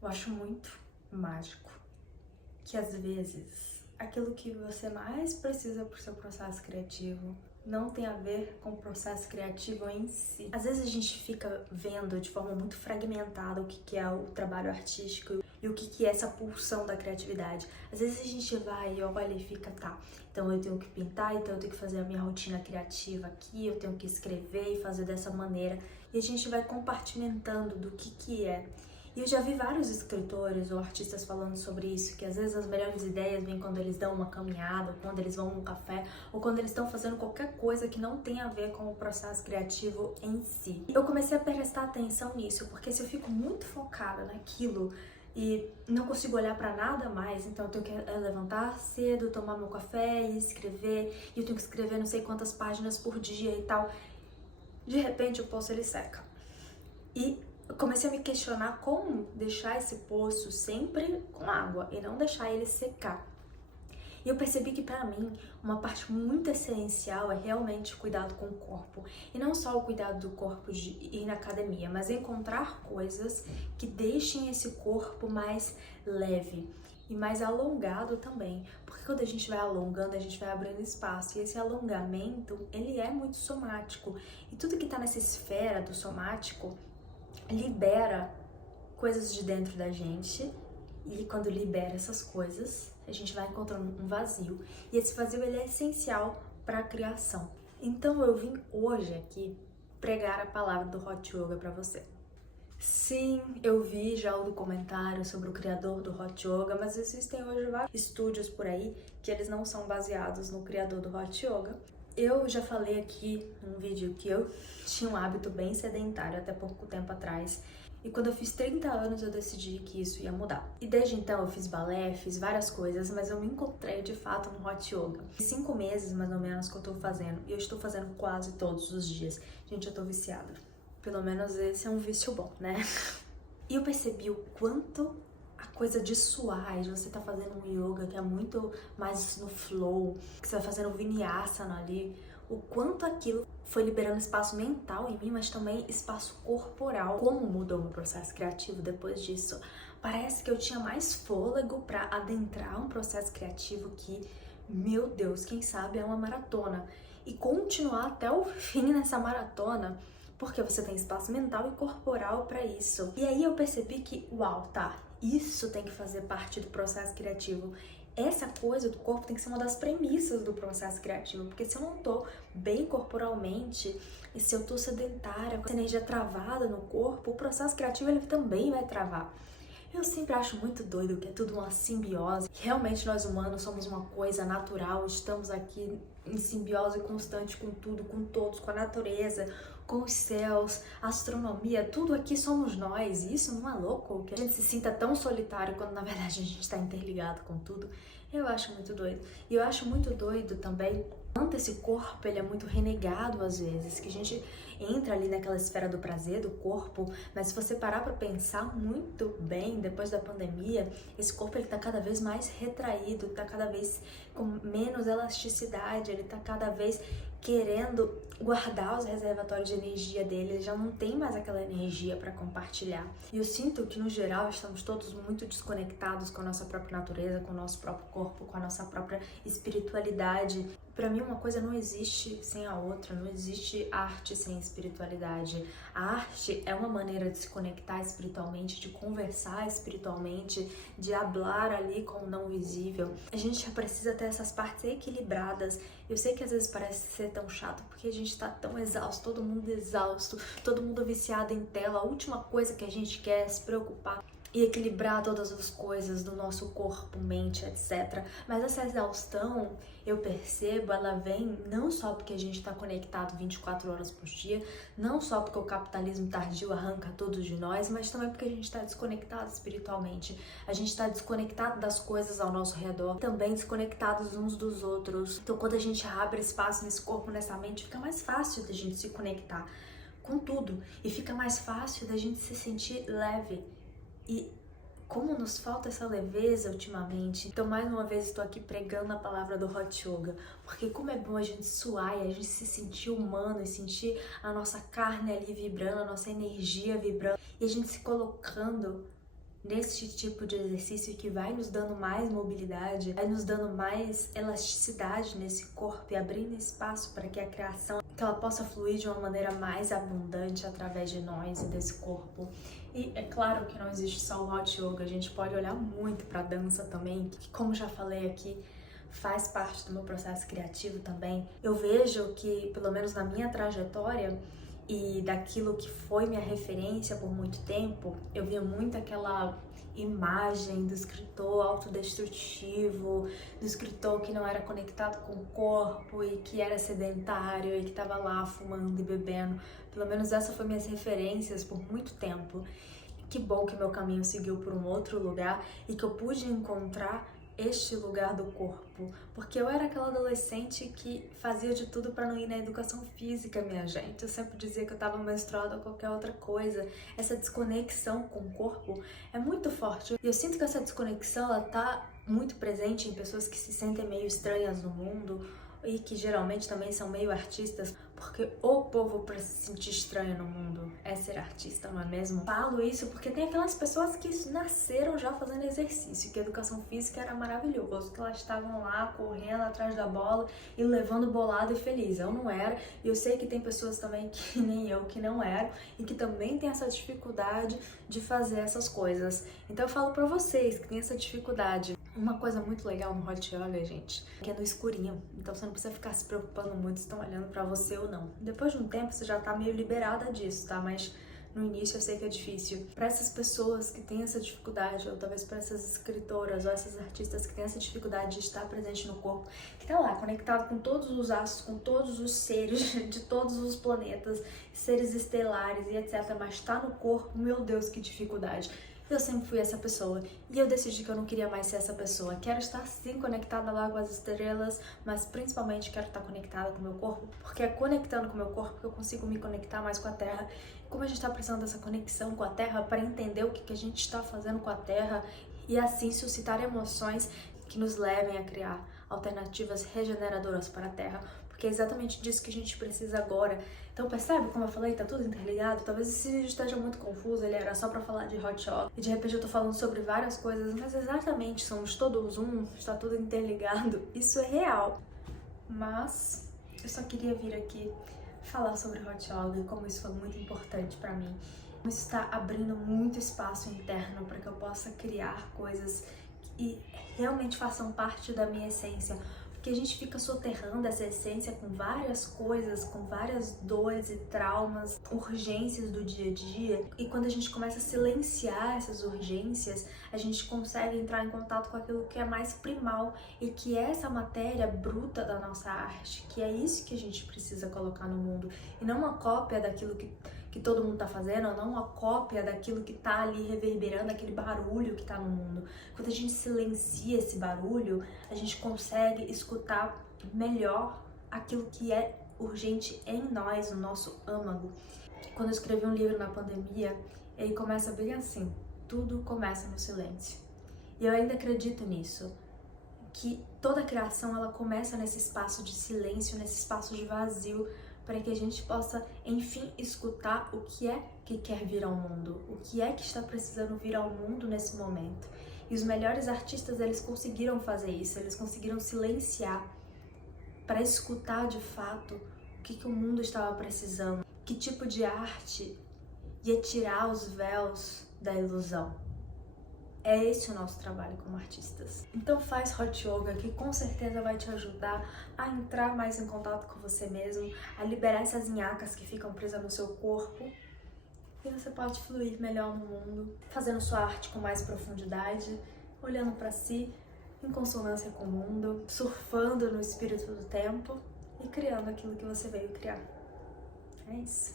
Eu acho muito mágico que às vezes aquilo que você mais precisa para o seu processo criativo não tem a ver com o processo criativo em si. Às vezes a gente fica vendo de forma muito fragmentada o que é o trabalho artístico e o que é essa pulsão da criatividade. Às vezes a gente vai e olha e fica, tá, então eu tenho que pintar, então eu tenho que fazer a minha rotina criativa aqui, eu tenho que escrever e fazer dessa maneira. E a gente vai compartimentando do que é. E eu já vi vários escritores ou artistas falando sobre isso, que às vezes as melhores ideias vêm quando eles dão uma caminhada, ou quando eles vão num café, ou quando eles estão fazendo qualquer coisa que não tem a ver com o processo criativo em si. Eu comecei a prestar atenção nisso, porque se eu fico muito focada naquilo e não consigo olhar pra nada mais, então eu tenho que levantar cedo, tomar meu café e escrever, e eu tenho que escrever não sei quantas páginas por dia e tal. De repente o poço ele seca. E eu comecei a me questionar como deixar esse poço sempre com água e não deixar ele secar. E eu percebi que pra mim uma parte muito essencial é realmente o cuidado com o corpo. E não só o cuidado do corpo de ir na academia, mas encontrar coisas que deixem esse corpo mais leve e mais alongado também. Porque quando a gente vai alongando, a gente vai abrindo espaço. E esse alongamento, ele é muito somático. E tudo que tá nessa esfera do somático libera coisas de dentro da gente, e quando libera essas coisas, a gente vai encontrando um vazio. E esse vazio ele é essencial para a criação. Então eu vim hoje aqui pregar a palavra do Hot Yoga para você. Sim, eu vi já o documentário sobre o criador do Hot Yoga, mas existem hoje vários estúdios por aí que eles não são baseados no criador do Hot Yoga. Eu já falei aqui num vídeo que eu tinha um hábito bem sedentário até pouco tempo atrás. E quando eu fiz 30 anos eu decidi que isso ia mudar. E desde então eu fiz balé, fiz várias coisas, mas eu me encontrei de fato no Hot Yoga. 5 meses mais ou menos que eu tô fazendo, e eu estou fazendo quase todos os dias. Gente, eu tô viciada. Pelo menos esse é um vício bom, né? E eu percebi o quanto a coisa de suar, de você tá fazendo um yoga que é muito mais no flow, que você vai fazendo vinyasana ali, o quanto aquilo foi liberando espaço mental em mim, mas também espaço corporal. Como mudou meu processo criativo depois disso? Parece que eu tinha mais fôlego para adentrar um processo criativo que, meu Deus, quem sabe é uma maratona. E continuar até o fim nessa maratona, porque você tem espaço mental e corporal para isso. E aí eu percebi que, uau, tá, isso tem que fazer parte do processo criativo. Essa coisa do corpo tem que ser uma das premissas do processo criativo, porque se eu não tô bem corporalmente e se eu tô sedentária, com essa energia travada no corpo, o processo criativo ele também vai travar. Eu sempre acho muito doido que é tudo uma simbiose. Realmente nós humanos somos uma coisa natural, estamos aqui em simbiose constante com tudo, com todos, com a natureza, com os céus, a astronomia, tudo aqui somos nós. E isso não é louco? Que a gente se sinta tão solitário quando na verdade a gente está interligado com tudo. Eu acho muito doido. E eu acho muito doido também quanto esse corpo ele é muito renegado às vezes, que a gente entra ali naquela esfera do prazer do corpo, mas se você parar para pensar muito bem, depois da pandemia, esse corpo ele tá cada vez mais retraído, tá cada vez com menos elasticidade, ele tá cada vez querendo guardar os reservatórios de energia dele, ele já não tem mais aquela energia para compartilhar. E eu sinto que no geral estamos todos muito desconectados com a nossa própria natureza, com o nosso próprio corpo, com a nossa própria espiritualidade. Para mim uma coisa não existe sem a outra, não existe arte sem espiritualidade. A arte é uma maneira de se conectar espiritualmente, de conversar espiritualmente, de hablar ali com o não visível. A gente já precisa ter essas partes equilibradas. Eu sei que às vezes parece ser tão chato, porque a gente tá tão exausto, todo mundo viciado em tela. A última coisa que a gente quer é se preocupar e equilibrar todas as coisas do nosso corpo, mente, etc. Mas essa exaustão, eu percebo, ela vem não só porque a gente está conectado 24 horas por dia, não só porque o capitalismo tardio arranca todos de nós, mas também porque a gente está desconectado espiritualmente. A gente está desconectado das coisas ao nosso redor, também desconectados uns dos outros. Então quando a gente abre espaço nesse corpo, nessa mente, fica mais fácil da gente se conectar com tudo. E fica mais fácil da gente se sentir leve. E como nos falta essa leveza ultimamente. Então mais uma vez estou aqui pregando a palavra do Hot Yoga, porque como é bom a gente suar e a gente se sentir humano e sentir a nossa carne ali vibrando, a nossa energia vibrando, e a gente se colocando nesse tipo de exercício que vai nos dando mais mobilidade, vai nos dando mais elasticidade nesse corpo e abrindo espaço para que a criação que ela possa fluir de uma maneira mais abundante através de nós e desse corpo. E é claro que não existe só o Hot Yoga, a gente pode olhar muito para a dança também, que como já falei aqui, faz parte do meu processo criativo também. Eu vejo que, pelo menos na minha trajetória, e daquilo que foi minha referência por muito tempo, eu via muito aquela imagem do escritor autodestrutivo, do escritor que não era conectado com o corpo e que era sedentário e que estava lá fumando e bebendo. Pelo menos essa foi minhas referências por muito tempo. Que bom que meu caminho seguiu por um outro lugar e que eu pude encontrar este lugar do corpo, porque eu era aquela adolescente que fazia de tudo para não ir na educação física, minha gente. Eu sempre dizia que eu estava menstruada ou qualquer outra coisa. Essa desconexão com o corpo é muito forte. E eu sinto que essa desconexão, ela tá muito presente em pessoas que se sentem meio estranhas no mundo e que geralmente também são meio artistas, porque o povo para se sentir estranho no mundo é ser artista, não é mesmo? Falo isso porque tem aquelas pessoas que nasceram já fazendo exercício, que a educação física era maravilhoso, que elas estavam lá correndo atrás da bola e levando bolada e feliz. Eu não era, e eu sei que tem pessoas também que nem eu, que não eram, e que também tem essa dificuldade de fazer essas coisas. Então eu falo pra vocês que tem essa dificuldade. Uma coisa muito legal no Hot Yoga, gente, que é no escurinho. Então você não precisa ficar se preocupando muito se estão olhando pra você ou não. Depois de um tempo você já tá meio liberada disso, tá? Mas no início eu sei que é difícil. Pra essas pessoas que têm essa dificuldade, ou talvez pra essas escritoras ou essas artistas que têm essa dificuldade de estar presente no corpo, que tá lá conectado com todos os astros, com todos os seres de todos os planetas, seres estelares e etc. Mas tá no corpo, meu Deus, que dificuldade. Eu sempre fui essa pessoa e eu decidi que eu não queria mais ser essa pessoa. Quero estar sim conectada lá com as estrelas, mas principalmente quero estar conectada com o meu corpo, porque é conectando com o meu corpo que eu consigo me conectar mais com a Terra. Como a gente está precisando dessa conexão com a Terra para entender o que a gente está fazendo com a Terra e assim suscitar emoções que nos levem a criar alternativas regeneradoras para a Terra, porque é exatamente disso que a gente precisa agora. Então percebe como eu falei, tá tudo interligado? Talvez esse vídeo esteja muito confuso, ele era só pra falar de Hot Yoga e de repente eu tô falando sobre várias coisas, mas exatamente, somos todos um, está tudo interligado, isso é real. Mas eu só queria vir aqui falar sobre Hot Yoga e como isso foi muito importante pra mim. Isso está abrindo muito espaço interno para que eu possa criar coisas e realmente façam parte da minha essência. Porque a gente fica soterrando essa essência com várias coisas, com várias dores e traumas, urgências do dia a dia. E quando a gente começa a silenciar essas urgências, a gente consegue entrar em contato com aquilo que é mais primal e que é essa matéria bruta da nossa arte, que é isso que a gente precisa colocar no mundo. E não uma cópia daquilo que todo mundo tá fazendo, ou não uma cópia daquilo que tá ali reverberando, aquele barulho que tá no mundo. Quando a gente silencia esse barulho, a gente consegue escutar melhor aquilo que é urgente em nós, no nosso âmago. Quando eu escrevi um livro na pandemia, ele começa bem assim: tudo começa no silêncio. E eu ainda acredito nisso, que toda criação ela começa nesse espaço de silêncio, nesse espaço de vazio, para que a gente possa, enfim, escutar o que é que quer vir ao mundo, o que é que está precisando vir ao mundo nesse momento. E os melhores artistas, eles conseguiram fazer isso, eles conseguiram silenciar para escutar de fato o que o mundo estava precisando, que tipo de arte ia tirar os véus da ilusão. É esse o nosso trabalho como artistas. Então faz Hot Yoga, que com certeza vai te ajudar a entrar mais em contato com você mesmo, a liberar essas nhacas que ficam presas no seu corpo. E você pode fluir melhor no mundo, fazendo sua arte com mais profundidade, olhando para si, em consonância com o mundo, surfando no espírito do tempo e criando aquilo que você veio criar. É isso.